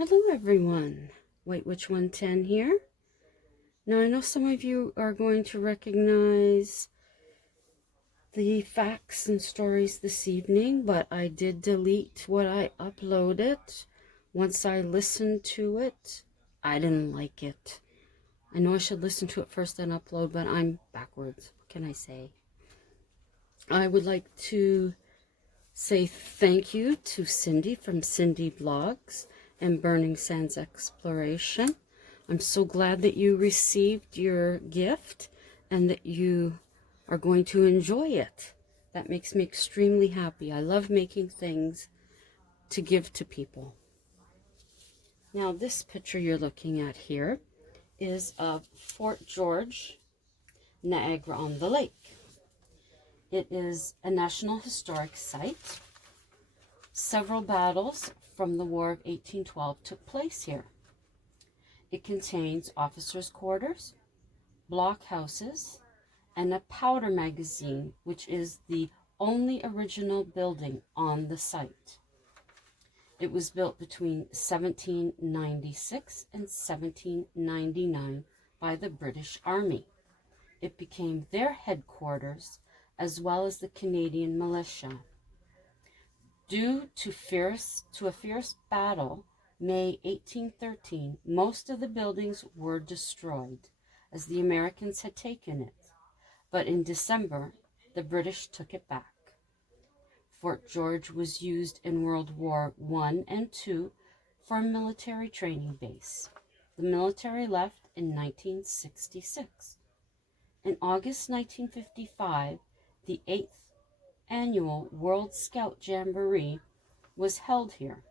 Hello everyone, White Witch 110 here. Now I know some of you are going to recognize the facts and stories this evening, but I did delete what I uploaded. Once I listened to it, I didn't like it. I know I should listen to it first then upload, but I'm backwards. What can I say? I would like to say thank you to Cindy from Cindy Blogs and Burning Sands Exploration. I'm so glad that you received your gift and that you are going to enjoy it. That makes me extremely happy. I love making things to give to people. Now this picture you're looking at here is of Fort George Niagara on the Lake. It is a National Historic Site. Several battles from the War of 1812 took place here. It contains officers' quarters, blockhouses, and a powder magazine, which is the only original building on the site. It was built between 1796 and 1799 by the British Army. It became their headquarters as well as the Canadian militia. Due to a fierce battle, May 1813, most of the buildings were destroyed, as the Americans had taken it. But in December, the British took it back. Fort George was used in World War I and II for a military training base. The military left in 1966. In August 1955, the 8th annual World Scout Jamboree was held here.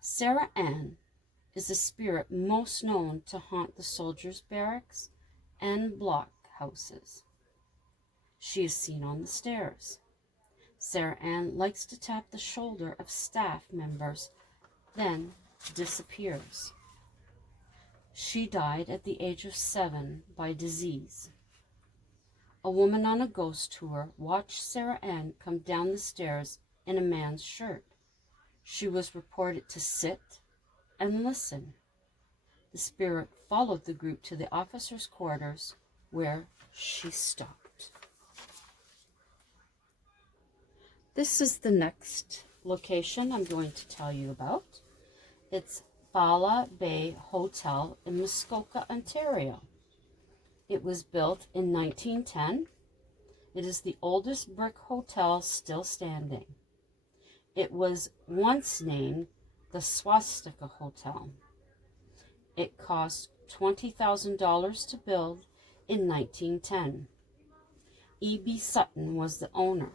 Sarah Ann is the spirit most known to haunt the soldiers' barracks and blockhouses. She is seen on the stairs. Sarah Ann likes to tap the shoulder of staff members, then disappears. She died at the age of 7 by disease. A woman on a ghost tour watched Sarah Ann come down the stairs in a man's shirt. She was reported to sit and listen. The spirit followed the group to the officers' quarters, where she stopped. This is the next location I'm going to tell you about. It's Bala Bay Hotel in Muskoka, Ontario. It was built in 1910. It is the oldest brick hotel still standing. It was once named the Swastika Hotel. It cost $20,000 to build in 1910. E.B. Sutton was the owner.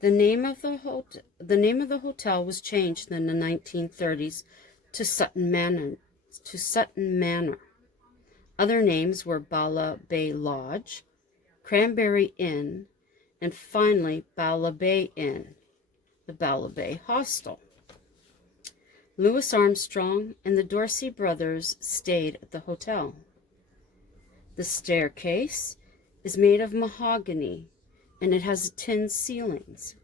The name of the hotel was changed in the 1930s to Sutton Manor. Other names were Bala Bay Lodge, Cranberry Inn, and finally Bala Bay Inn, the Bala Bay Hostel. Louis Armstrong and the Dorsey brothers stayed at the hotel. The staircase is made of mahogany and it has tin ceilings.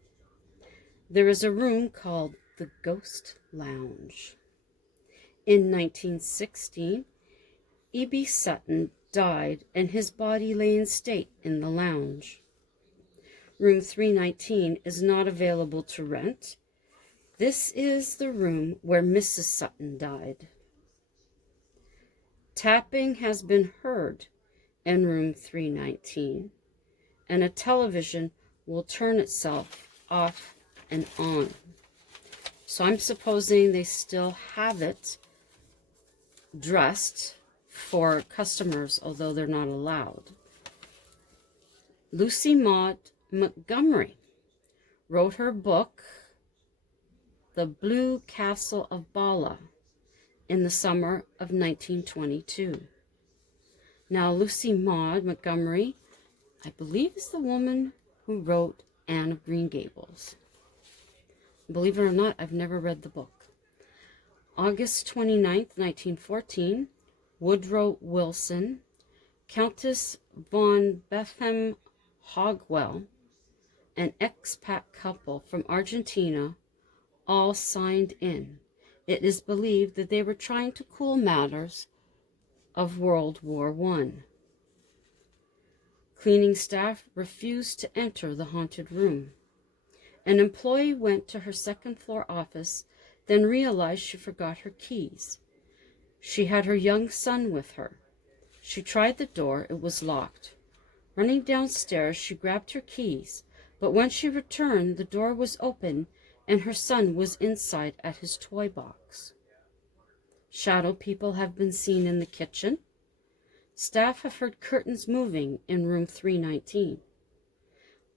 There is a room called the Ghost Lounge. In 1916, E.B. Sutton died and his body lay in state in the lounge. Room 319 is not available to rent. This is the room where Mrs. Sutton died. Tapping has been heard in room 319, and a television will turn itself off and on. So I'm supposing they still have it dressed for customers, although they're not allowed. Lucy Maud Montgomery wrote her book, The Blue Castle of Bala, in the summer of 1922. Now, Lucy Maud Montgomery, I believe, is the woman who wrote Anne of Green Gables. Believe it or not, I've never read the book. August 29th, 1914, Woodrow Wilson, Countess von Bethlehem Hogwell, an expat couple from Argentina, all signed in, It is believed that they were trying to cool matters of World War I. Cleaning staff refused to enter the haunted room. An employee went to her second-floor office, then realized she forgot her keys. She had her young son with her. She tried the door. It was locked. Running downstairs, she grabbed her keys, but when she returned, the door was open and her son was inside at his toy box. Shadow people have been seen in the kitchen. Staff have heard curtains moving in room 319.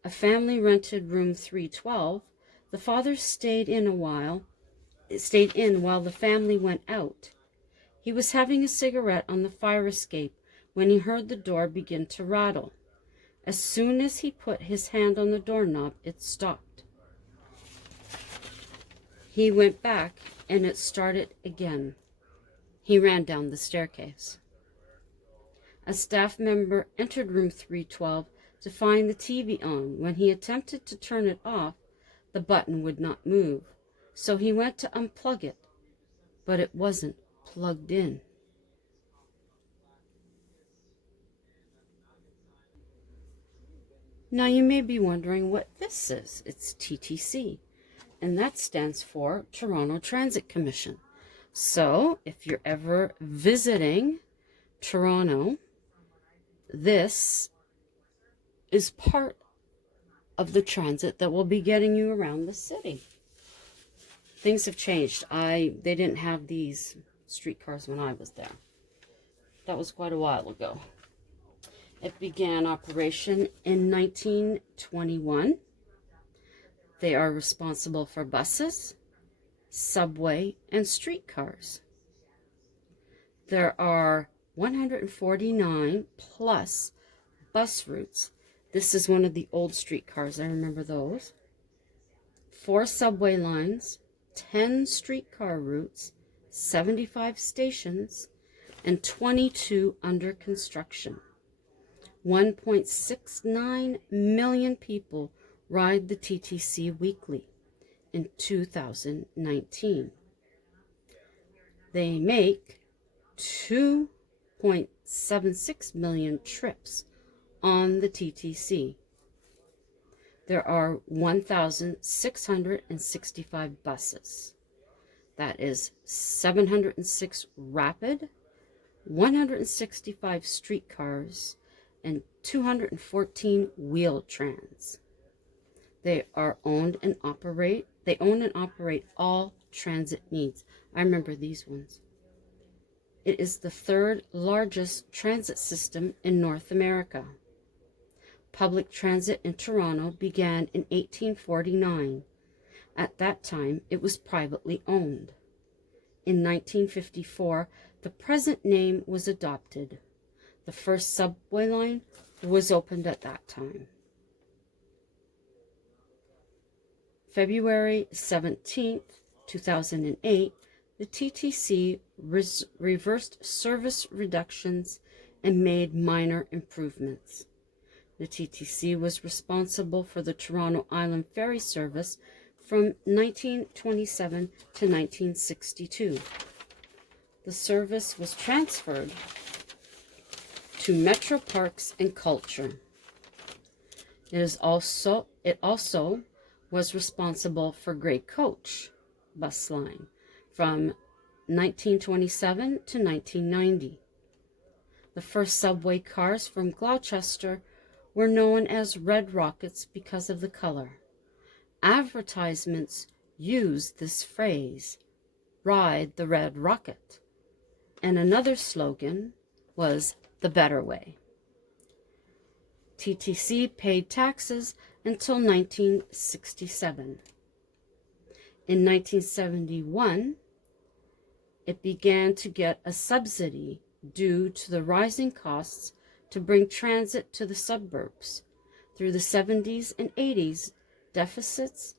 A family rented room 312. The father stayed in while the family went out. He was having a cigarette on the fire escape when he heard the door begin to rattle. As soon as he put his hand on the doorknob, it stopped. He went back and it started again. He ran down the staircase. A staff member entered room 312 to find the TV on. When he attempted to turn it off, the button would not move. So he went to unplug it, but it wasn't plugged in. Now you may be wondering what this is. It's TTC, and that stands for Toronto Transit Commission. So if you're ever visiting Toronto, this is part of the transit that will be getting you around the city. Things have changed. They didn't have these streetcars when I was there. That was quite a while ago. It began operation in 1921. They are responsible for buses, subway, and streetcars. There are 149 plus bus routes. This is one of the old streetcars. I remember those. 4 subway lines, 10 streetcar routes, 75 stations, and 22 under construction. 1.69 million people ride the TTC weekly in 2019. They make 2.76 million trips on the TTC. There are 1,665 buses. That is 706 rapid, 165 streetcars, and 214 wheel trans. They own and operate all transit needs. I remember these ones. It is the 3rd largest transit system in North America. Public transit in Toronto began in 1849. At that time, it was privately owned. In 1954, the present name was adopted. The first subway line was opened at that time. February 17th, 2008, the TTC reversed service reductions and made minor improvements. The TTC was responsible for the Toronto Island Ferry service from 1927 to 1962. The service was transferred to Metro Parks and Culture. It also was responsible for Grey Coach bus line from 1927 to 1990. The first subway cars from Gloucester were known as Red Rockets because of the color. Advertisements used this phrase, "Ride the Red Rocket," and another slogan was "The Better Way." TTC paid taxes until 1967. In 1971, it began to get a subsidy due to the rising costs to bring transit to the suburbs. Through the 70s and 80s, deficits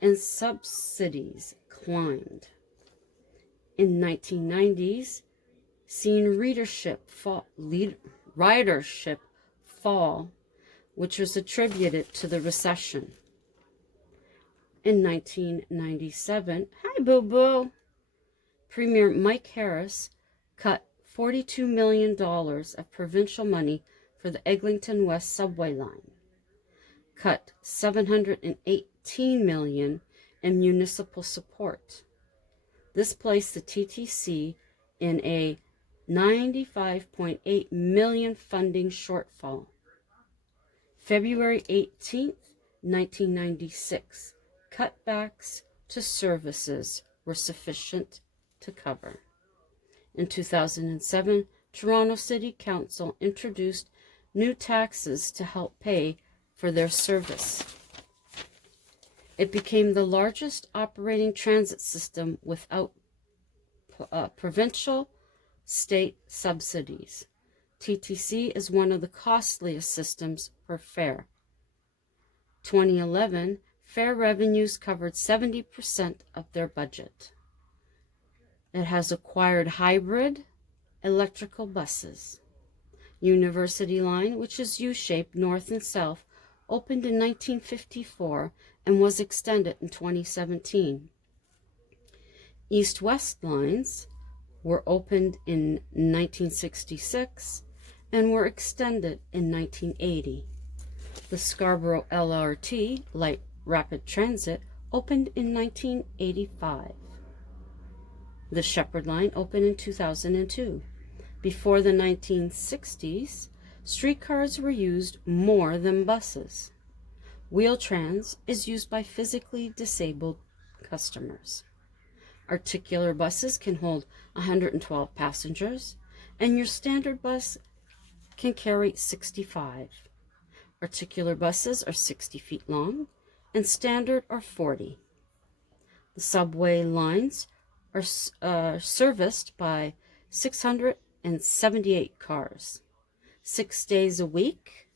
and subsidies climbed. In 1990s, seen ridership fall, which was attributed to the recession. In 1997, hi boo boo. Premier Mike Harris cut $42 million of provincial money for the Eglinton West subway line, cut $718 million in municipal support. This placed the TTC in a $95.8 million funding shortfall. February 18th, 1996, cutbacks to services were sufficient to cover. In 2007, Toronto City Council introduced new taxes to help pay for their service. It became the largest operating transit system without provincial state subsidies. TTC is one of the costliest systems per fare. 2011, fare revenues covered 70% of their budget. It has acquired hybrid electrical buses. University Line, which is U-shaped north and south, opened in 1954 and was extended in 2017. East-west lines were opened in 1966 and were extended in 1980. The Scarborough LRT, Light Rapid Transit, opened in 1985. The Shepherd Line opened in 2002. Before the 1960s, streetcars were used more than buses. Wheel-trans is used by physically disabled customers. Articular buses can hold 112 passengers, and your standard bus can carry 65. Articular buses are 60 feet long, and standard are 40. The subway lines are serviced by 678 cars, 6 days a week,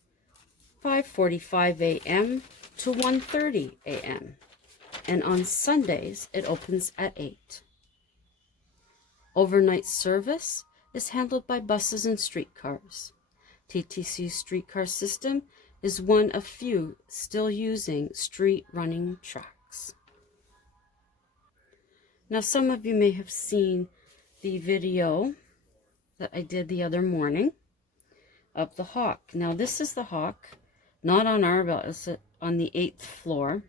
5:45 a.m. to 1:30 a.m. And on Sundays, it opens at 8. Overnight service is handled by buses and streetcars. TTC's streetcar system is one of few still using street-running tracks. Now, some of you may have seen the video that I did the other morning of the Hawk. Now, this is the Hawk, not on our belt, it's on the 8th floor.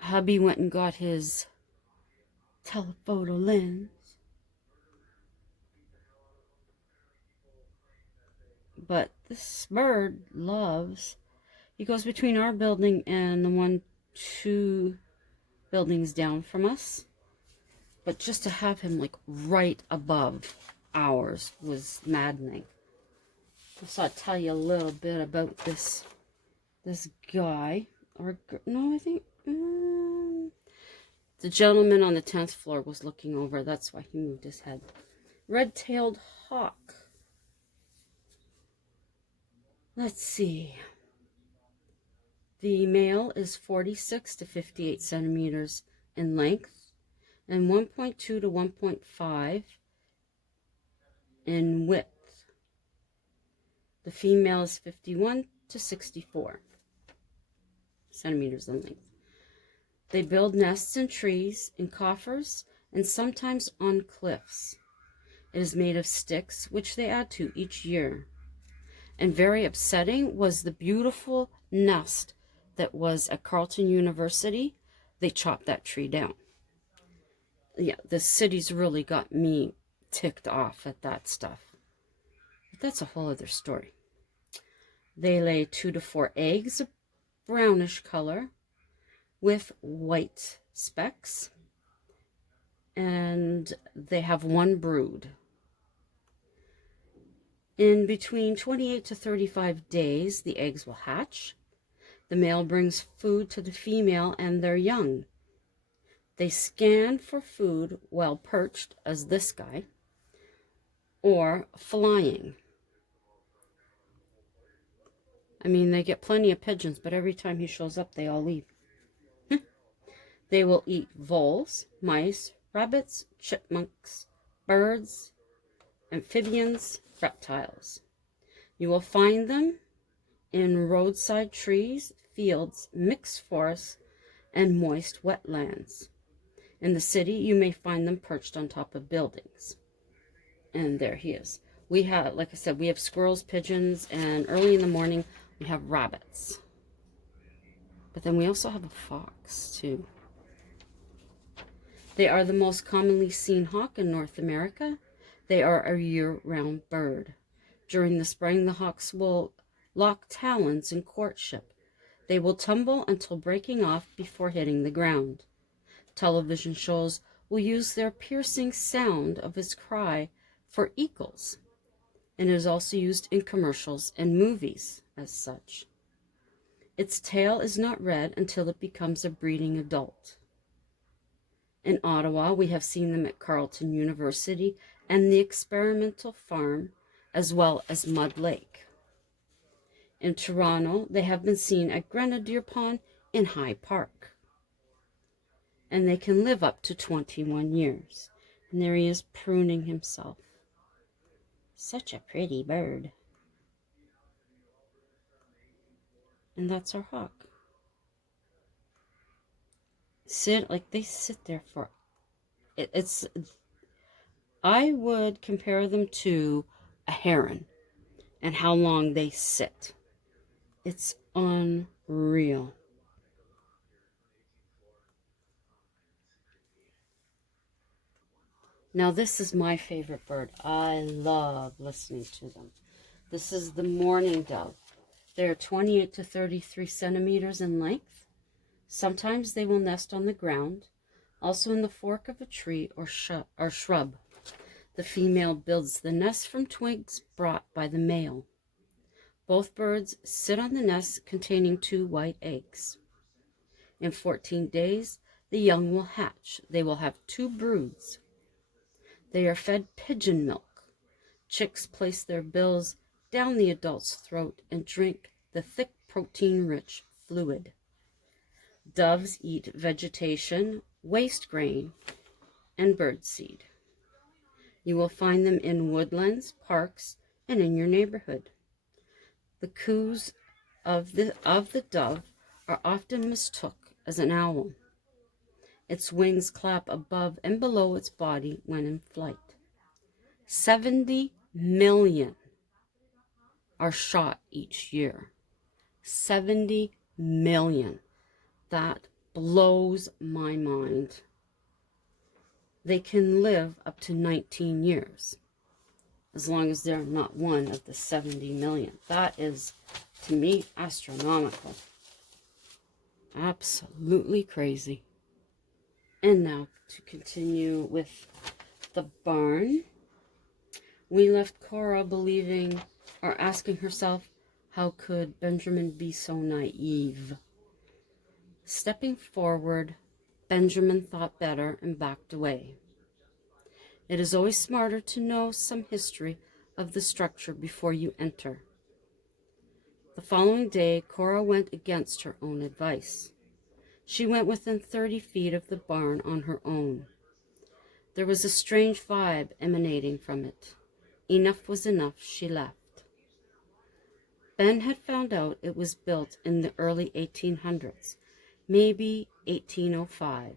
Hubby went and got his telephoto lens. But this bird loves, he goes between our building and the 2 buildings down from us. But just to have him like right above ours was maddening. So I'll tell you a little bit about this guy. Or no, I think the gentleman on the 10th floor was looking over. That's why he moved his head. Red-tailed hawk. Let's see. The male is 46 to 58 centimeters in length and 1.2 to 1.5 in width. The female is 51 to 64 centimeters in length. They build nests in trees, in coffers, and sometimes on cliffs. It is made of sticks, which they add to each year. And very upsetting was the beautiful nest that was at Carleton University. They chopped that tree down. Yeah, the city's really got me ticked off at that stuff. But that's a whole other story. They lay 2 to 4 eggs, a brownish color, with white specks. And they have 1 brood. In between 28 to 35 days, the eggs will hatch. The male brings food to the female and their young. They scan for food while perched, as this guy, or flying. I mean, they get plenty of pigeons, but every time he shows up, they all leave. They will eat voles, mice, rabbits, chipmunks, birds, amphibians, reptiles. You will find them in roadside trees, fields, mixed forests, and moist wetlands. In the city, you may find them perched on top of buildings. And there he is. We have, like I said, we have squirrels, pigeons, and early in the morning, we have rabbits. But then we also have a fox, too. They are the most commonly seen hawk in North America. They are a year-round bird. During the spring, the hawks will lock talons in courtship. They will tumble until breaking off before hitting the ground. Television shows will use their piercing sound of his cry for eagles, and it is also used in commercials and movies as such. Its tail is not red until it becomes a breeding adult. In Ottawa, we have seen them at Carleton University and the Experimental Farm, as well as Mud Lake. In Toronto, they have been seen at Grenadier Pond in High Park. And they can live up to 21 years. And there he is pruning himself. Such a pretty bird. And that's our hawk. They sit there for it. I would compare them to a heron and how long they sit. It's unreal. Now this is my favorite bird. I love listening to them. This is the mourning dove. They're 28 to 33 centimeters in length. Sometimes they will nest on the ground, also in the fork of a tree or shrub. The female builds the nest from twigs brought by the male. Both birds sit on the nest containing 2 white eggs. In 14 days, the young will hatch. They will have 2 broods. They are fed pigeon milk. Chicks place their bills down the adult's throat and drink the thick protein-rich fluid. Doves eat vegetation, waste grain, and birdseed. You will find them in woodlands, parks, and in your neighborhood. The coos of the dove are often mistook as an owl. Its wings clap above and below its body when in flight. 70 million are shot each year. 70 million. That blows my mind. They can live up to 19 years, as long as they're not one of the 70 million. That is, to me, astronomical. Absolutely crazy. And now to continue with the barn. We left Cora believing or asking herself, how could Benjamin be so naive? Stepping forward, Benjamin thought better and backed away. It is always smarter to know some history of the structure before you enter. The following day, Cora went against her own advice. She went within 30 feet of the barn on her own. There was a strange vibe emanating from it. Enough was enough, she left. Ben had found out it was built in the early 1800s, maybe 1805.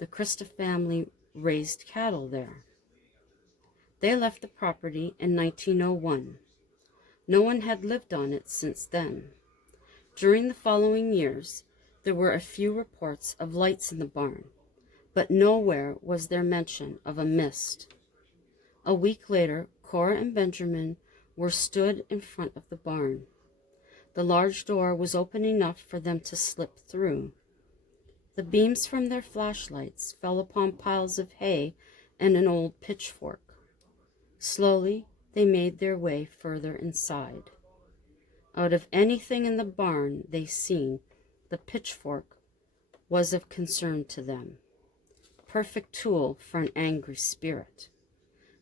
The Christa family raised cattle there. They left the property in 1901. No one had lived on it since then. During the following years, there were a few reports of lights in the barn, but nowhere was there mention of a mist. A week later, Cora and Benjamin were stood in front of the barn. The large door was open enough for them to slip through. The beams from their flashlights fell upon piles of hay and an old pitchfork. Slowly, they made their way further inside. Out of anything in the barn they seen, the pitchfork was of concern to them. Perfect tool for an angry spirit.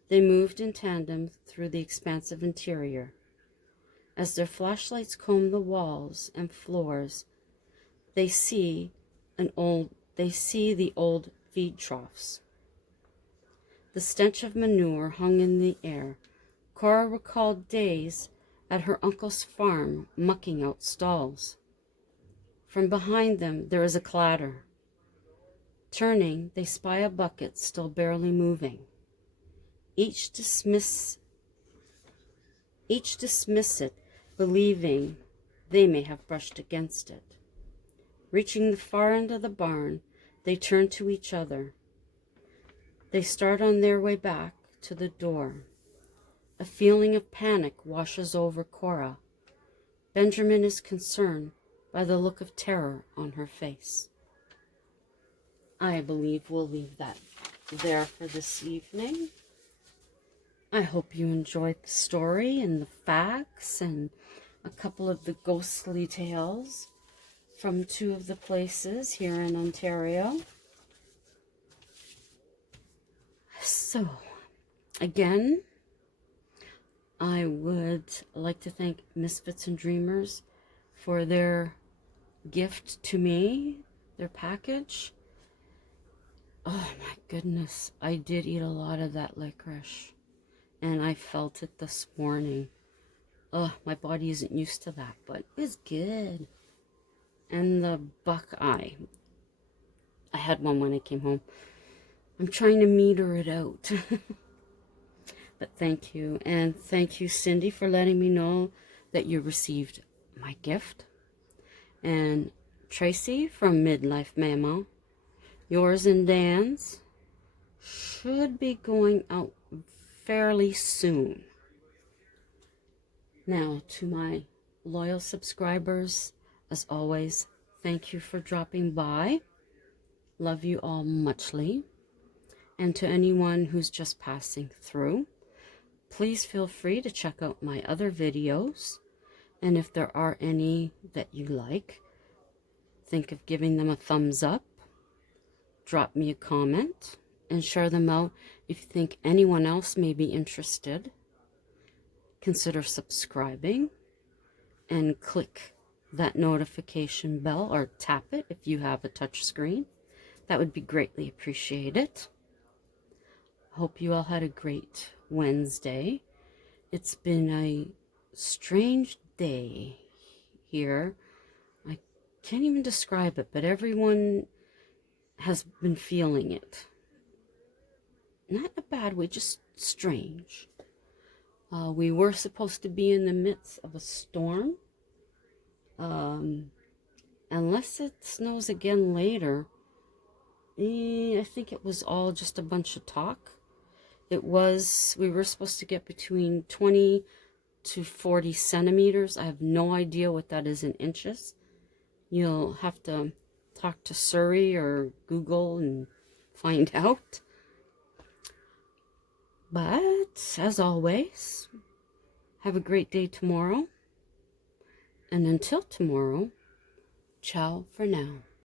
They moved in tandem through the expansive interior. As their flashlights combed the walls and floors, they see the old feed troughs. The stench of manure hung in the air. Cora recalled days at her uncle's farm mucking out stalls. From behind them there is a clatter. Turning, they spy a bucket still barely moving. Each dismiss it, believing they may have brushed against it. Reaching the far end of the barn, they turn to each other. They start on their way back to the door. A feeling of panic washes over Cora. Benjamin is concerned by the look of terror on her face. I believe we'll leave that there for this evening. I hope you enjoyed the story and the facts and a couple of the ghostly tales from two of the places here in Ontario. So, again, I would like to thank Misfits and Dreamers for their gift to me, their package. Oh my goodness, I did eat a lot of that licorice, and I felt it this morning. Oh, my body isn't used to that, but it was good. And the buckeye, I had one when I came home. I'm trying to meter it out. But thank you. And thank you, Cindy, for letting me know that you received my gift. And Tracy from Midlife Mamo, yours and Dan's should be going out fairly soon. Now, to my loyal subscribers, as always, thank you for dropping by. Love you all muchly. And to anyone who's just passing through, please feel free to check out my other videos. And if there are any that you like, think of giving them a thumbs up, drop me a comment, and share them out if you think anyone else may be interested. Consider subscribing and click that notification bell, or tap it if you have a touch screen. That would be greatly appreciated. Hope you all had a great Wednesday. It's been a strange day here. I can't even describe it, but everyone has been feeling it. Not in a bad way, just strange. We were supposed to be in the midst of a storm. Unless it snows again later, I think it was all just a bunch of talk. We were supposed to get between 20 to 40 centimeters. I have no idea what that is in inches. You'll have to talk to Surrey or Google and find out. But, as always, have a great day tomorrow. And until tomorrow, ciao for now.